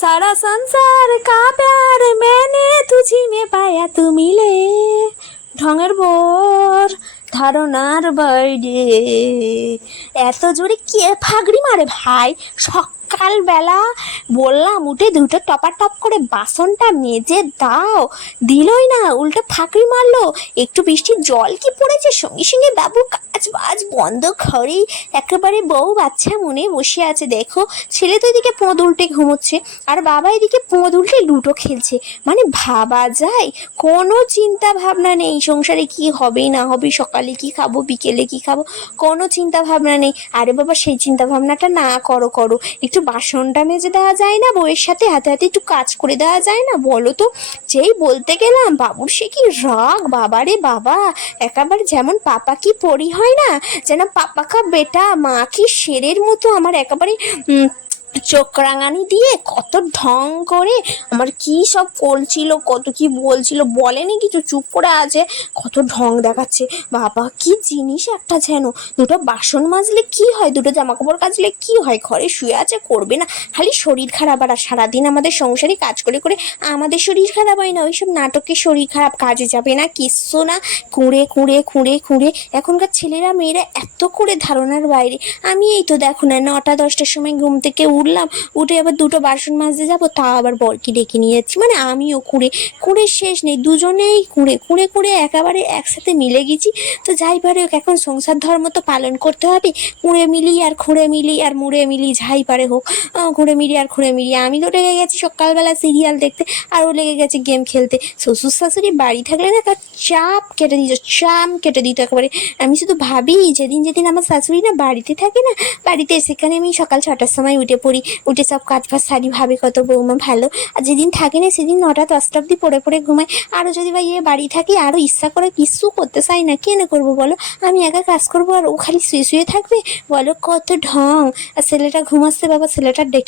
सारा संसार का प्यार मैंने तुझी में पाया तू मिले ঢঙের বোর ধারণার বাইরে এত জোরে কে ফাগড়ি মারে ভাই সকালবেলা বললাম উঠে দুটো টপা টপ করে বাসনটা মেজে দাও দিলই না উল্টে ফাঁকড়ি মারলো একটু বৃষ্টির জল কি পড়েছে সঙ্গে সঙ্গে বাবু কাজ বাজ বন্ধ ঘরে একেবারে বউ বাচ্চা মনে বসে আছে, দেখো। ছেলে তো এদিকে পোঁদ উল্টে ঘুমোচ্ছে, আর বাবা এদিকে পোঁদ উল্টে লুডো খেলছে। মানে ভাবা যায়, কোনো চিন্তা ভাবনা নেই, সংসারে কি হবে, না হবে, সকালে কি খাব, বিকেলে কি খাব, কোনো চিন্তা ভাবনা নেই। আরে বাবা, সেই চিন্তা ভাবনাটা না করো করো। একটু বাসনটা মেজে দেওয়া যায় না, বউয়ের সাথে হাতে হাতে একটু কাজ করে দেওয়া যায় না, বলো তো? যেই বলতে গেলাম, বাবুর সে কি রাগ, বাবারে বাবা। একেবারে যেমন পাপা কি পরি হয় না? যেন পাপাকা বেটা মা কি শেরের মতো আমার একেবারে চোখ রাঙানি দিয়ে কত ঢং করে আমার কি সব করছিল কত কি বলছিল, বলেনি কিছু, চুপ করে আছে, কত ঢং দেখাচ্ছে। বাবা, কি জিনিস একটা যেন। দুটো বাসন মাজলে কি হয়, দুটো জামা কাপড় কাচলে কি হয়? ঘরে শুয়ে আছে, করবে না। খালি শরীর খারাপ আর সারাদিন আমাদের সংসারে কাজ করে করে আমাদের শরীর খারাপ হয় না। ওইসব নাটকে শরীর খারাপ, কাজে যাবে না, কিচ্ছু না। কুঁড়ে কুঁড়ে কুঁড়ে কুঁড়ে এখনকার ছেলেরা, মেয়েরা এত করে ধারণার বাইরে। আমি এই তো দেখো না, নটা, দশটার সময় ঘুম থেকে উঠলাম উঠে আবার দুটো বাসন মাজতে যাব তা আবার বরকি ডেকে নিয়ে যাচ্ছি মানে আমিও কুঁড়ে কুঁড়ে শেষ নেই, দুজনেই কুঁড়ে কুঁড়ে কুঁড়ে একেবারে একসাথে মিলে গেছি। তো যাই পারে হোক, এখন সংসার ধর্ম তো পালন করতে হবে। কুঁড়ে মিলি আর খুঁড়ে মিলি আর মুড়ে মিলি, যাই পারে হোক। খুঁড়ে মিলি আর খুঁড়ে মিলি। আমি তো লেগে গেছি সকালবেলা সিরিয়াল দেখতে আর ও লেগে গেছে গেম খেলতে। শ্বশুর শাশুড়ি বাড়ি থাকলে না তার চাপ কেটে দিত, চাম কেটে দিত একেবারে। আমি শুধু ভাবি, যেদিন যেদিন আমার শাশুড়ি না বাড়িতে থাকে না, বাড়িতে সেখানে আমি সকাল ছটার সময় উঠে পড়ি। উঠে সব কাজ ফাজ সারি, ভাবে কত বৌমা ভালো। আর যেদিন থাকে না সেদিন নটা দশটা অব্দি পড়ে পড়ে ঘুমাই। আরও যদি বা ইয়ে বাড়ি থাকি আরও ইচ্ছা করে কিছু করতে চাই না। কেন করব বলো? আমি একা কাজ করব আর ও খালি শুয়ে শুয়ে থাকবে? বলো কত ঢং। আর ছেলেটা ঘুমাচ্ছে, বাবা ছেলেটার ডেকে